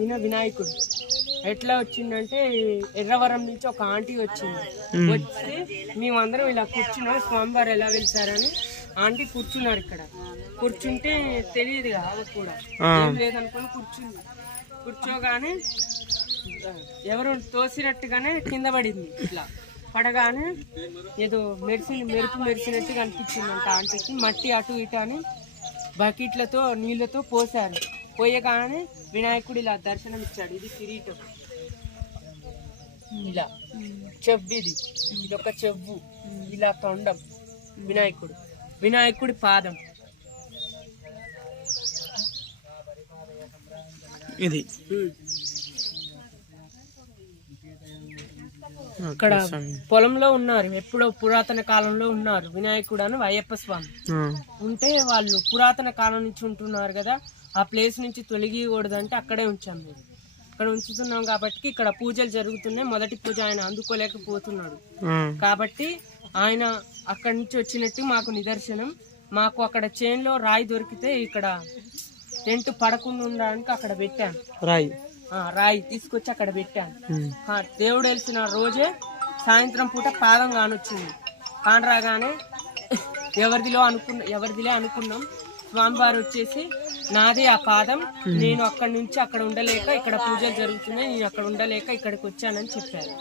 ఈయన వినాయకుడు. ఎట్లా వచ్చిందంటే ఎర్రవరం నుంచి ఒక ఆంటీ వచ్చింది. వచ్చి మేమందరం ఇలా కూర్చున్నాం. స్వామివారు ఎలా వెళ్తారని ఆంటీ కూర్చున్నారు ఇక్కడ. కూర్చుంటే తెలియదు ఆమె కూడా. లేదనుకొని కూర్చుంది. కూర్చోగానే ఎవరు తోసినట్టుగానే కింద పడింది ఇట్లా. పడగానే ఏదో మెరిసిన మెరుపు మెరిసినట్టుగా అనిపించిందంట ఆంటీకి. మట్టి అటు ఇటు అని బకెట్లతో నీళ్ళతో పోసారు పోయగానే వినాయకుడు ఇలా దర్శనం ఇచ్చాడు. ఇది కిరీటం. ఇలా. చెవ్వు ఇది ఇది ఒక చెవ్వు. ఇలా తొండం. వినాయకుడు. వినాయకుడి పాదం. ఇది. ఇక్కడ పొలంలో ఉన్నారు ఎప్పుడో పురాతన కాలంలో ఉన్నారు వినాయకుడు అని అయ్యప్ప స్వామి. ఉంటే వాళ్ళు పురాతన కాలం నుంచి ఉంటున్నారు కదా ఆ ప్లేస్ నుంచి తొలగికూడదంటే అక్కడే ఉంచాం మేము. ఇక్కడ ఉంచుతున్నాం కాబట్టి ఇక్కడ పూజలు జరుగుతున్నాయి మొదటి పూజ ఆయన అందుకోలేకపోతున్నాడు. కాబట్టి ఆయన అక్కడి నుంచి వచ్చినట్టు మాకు నిదర్శనం. మాకు అక్కడ చేన్లో రాయి దొరికితే ఇక్కడ టెంట్ పడకుండా ఉండడానికి అక్కడ పెట్టాను రాయి. రాయి తీసుకొచ్చి అక్కడ పెట్టాను. దేవుడు వెలిసిన రోజే సాయంత్రం పూట పాదం కానొచ్చింది కానరాగానే ఎవరిదిలో అనుకున్న ఎవరిదిలే అనుకున్నాం. స్వామివారు వచ్చేసి నాదే ఆ పాదం. నేను అక్కడి నుంచి అక్కడ ఉండలేక ఇక్కడ పూజలు జరుగుతున్నాయి. నేను అక్కడ ఉండలేక ఇక్కడికి వచ్చానని చెప్పారు.